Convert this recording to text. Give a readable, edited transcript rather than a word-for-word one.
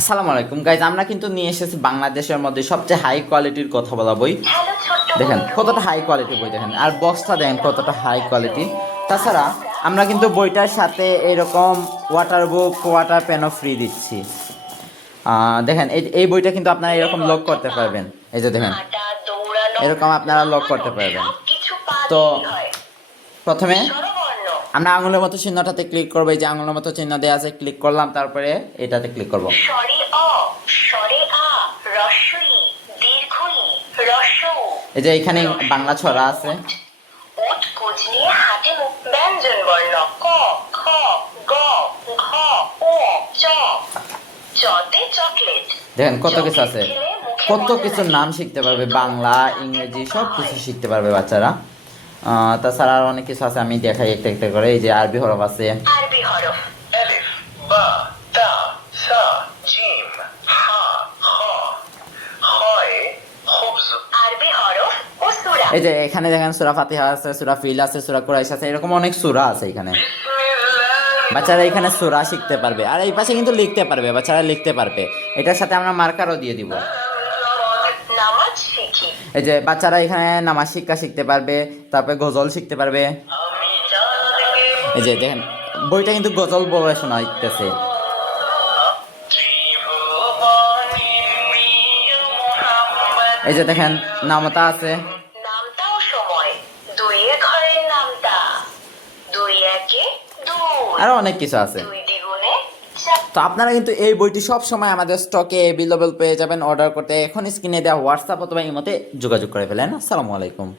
আসসালামু আলাইকুম গাইজ, আমরা কিন্তু নিয়ে এসেছি বাংলাদেশের মধ্যে সবচেয়ে হাই কোয়ালিটির কথা বলা বই। দেখেন কতটা হাই কোয়ালিটির বই, দেখেন আর বক্সটা দেখেন কতটা হাই কোয়ালিটি। তাছাড়া আমরা কিন্তু বইটার সাথে এরকম ওয়াটার বুক, ওয়াটার পেনও ফ্রি দিচ্ছি। দেখেন এই বইটা কিন্তু আপনারা এরকম লক করতে পারবেন। এই যে দেখেন এরকম আপনারা লক করতে পারবেন। তো প্রথমে আমরা আঙুলের মতো চিহ্নটাতে ক্লিক করবো। এই যে আঙুলের মতো চিহ্ন দেওয়া আছে, ক্লিক করলাম, তারপরে এটাতে ক্লিক করব। এই যে এখানে বাংলা ছড়া আছে। দেখেন কত কিছু আছে, কত কিছুর নাম শিখতে পারবে, বাংলা ইংরেজি সব কিছু শিখতে পারবে বাচ্চারা। তাছাড়া আর অনেক কিছু আছে, আমি দেখাই একটা একটা করে। এই যে আরবি হরফ আছে, আরবি হরফ আলিফ বা তা সা জিম হা খ হয় খুবজ। আরবি হরফ ও সূরা। এই যে এখানে দেখেন সূরা ফাতিহা আছে, সূরা ফিল আছে, সূরা কুরাইশ আছে, এরকম অনেক সূরা আছে এখানে। বাচ্চারা এখানে সূরা শিখতে পারবে, আর এই পাশে কিন্তু লিখতে পারবে, বাচ্চারা লিখতে পারবে। এটার সাথে আমরা মার্কারও দিয়ে দিব। নামাজ শিখি। এই যে বাচ্চারা এখানে নামাজ শিক্ষা শিখতে পারবে, তারপরে গজল শিখতে পারবে। এই যে দেখেন বইটা কিন্তু গজল বলে শোনাইতেছে। এই যে দেখেন নামতা আছে, নামতাও সময় দুই ঘরের নামতা দুই একে দুই, আরো অনেক কিছু আছে। দুই দ্বিগুণে চার। তো আপনারা কিন্তু এই বইটি সব সময় আমাদের স্টকে অ্যাভেলেবল পেয়ে যাবেন। অর্ডার করতে এখন স্ক্রিনে দেওয়া হোয়াটসঅ্যাপ অথবা ইমোতে যোগাযোগ করে ফেলেন। আসসালামু আলাইকুম।